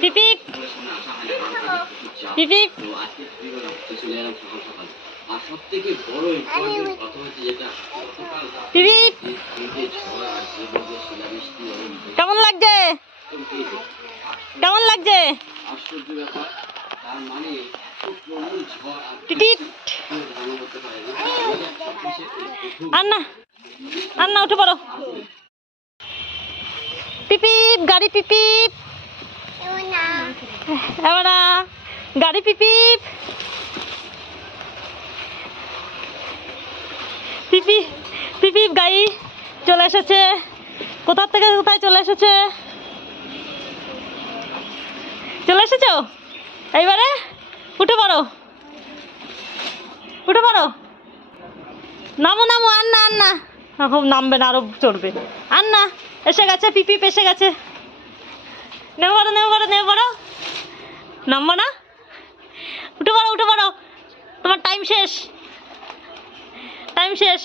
পিপিপ পিপিপ পিপিপ কেমন লাগছে? কেমন লাগছে? আন্না আন্না উঠে পড়ো। পিপিপ গাড়ি পিপিপ এবার গাড়ি পিপিপ পিপি পিপিপ গাড়ি চলে এসেছে। কোথা থেকে কোথায় চলে এসেছে? চলে এসেছো? এইবারে উঠে পড়ো, উঠে পড়ো। নামো নামো, আন্না আন্না এখন নামবে না, আরো চড়বে। আন্না এসে গেছে, পিপিপ এসে গেছে। নেমে পড়ো নেমে পড়ো নেমে পড়ো। নামবো না? উঠে পড়ো উঠে পড়ো, তোমার টাইম শেষ, টাইম শেষ।